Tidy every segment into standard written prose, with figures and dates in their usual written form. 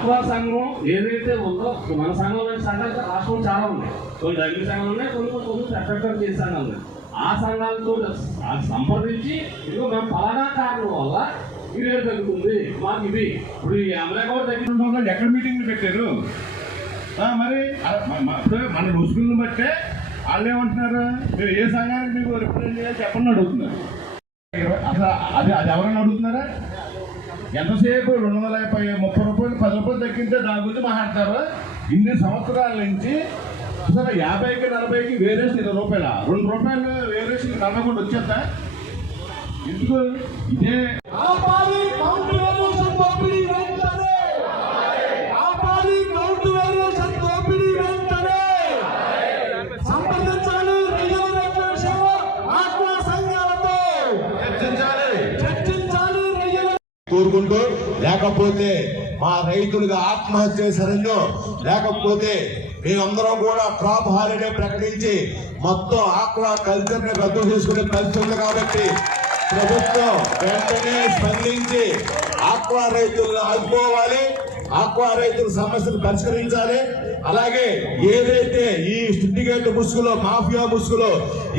Aqua సంఘం ఏదైతే ఉందో మన సంఘంలో సంఘాలు రాష్ట్రం చాలా ఉన్నాయి. కొన్ని డైరీ సంఘాలు ఉన్నాయి, కొన్ని సెపరేట్ చేసే సంఘాలు ఉన్నాయి. ఆ సంఘాలతో సంప్రదించి ఇదిగో మేము ఫలానా కారణం వల్ల ఈ రేటు తగ్గుతుంది మాకు ఇది. ఇప్పుడు ఈ ఎమ్మెల్యే కూడా తగ్గించుకుంటున్న ఎక్కడ మీటింగ్లు పెట్టారు మరి మన రుసుకులను బట్టే వాళ్ళు ఏమంటున్నారు, మీరు ఏ సంఘానికి మీకు రిప్రజెంట్ చేయాలి చెప్పండి అడుగుతున్నారు. అసలు అది ఎవరైనా అడుగుతున్నారా? ఎంతసేపు 230 రూపాయలు 10 రూపాయలు తగ్గితే దాని గురించి మాట్లాడతారు. ఇన్ని సంవత్సరాల నుంచి అసలు 50కి 40కి వేరియేషన్ 20 రూపాయల 2 రూపాయలు వేరియేషన్ నమ్మకుండా వచ్చేద్దా? ఎందుకు ఇదే కోరుకుంటూ, లేకపోతే మా రైతులుగా ఆత్మహత్య చేశారో, లేకపోతే మేమందరం కూడా క్రాప్ హాలిడే ప్రకటించి మొత్తం ఆక్వా కల్చర్ ని రద్దు చేసుకునే పరిస్థితి ఉంది. కాబట్టి ప్రభుత్వం వెంటనే స్పందించి ఆక్వా రైతులను ఆదుకోవాలి, ఆక్వా రైతుల సమస్యలు పరిష్కరించాలి. అలాగే ఏదైతే ఈ సిండికేట్ ముసుగులో, మాఫియా ముసుగులో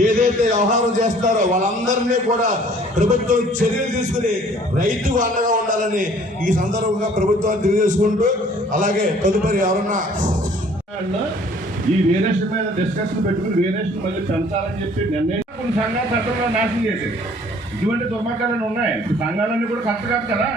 ఏదైతే వ్యవహారం చేస్తారో వాళ్ళందరినీ కూడా ప్రభుత్వం చర్యలు తీసుకుని రైతుకు అండగా ఉండాలని ఈ సందర్భంగా ప్రభుత్వాన్ని తెలియజేసుకుంటూ, అలాగే తదుపరి ఎవరన్నా ఈ వేరియేషన్ మీద డిస్కషన్ పెట్టుకుని వేరియేషన్ మళ్ళీ పెంచాలని చెప్పి నిర్ణయం కొన్ని సంఘాలు చట్టంలో నాశనం చేసేది. ఇటువంటి దుర్మార్గాలు ఉన్నాయి. సంఘాలన్నీ కూడా కరెక్ట్ కాదు కదా.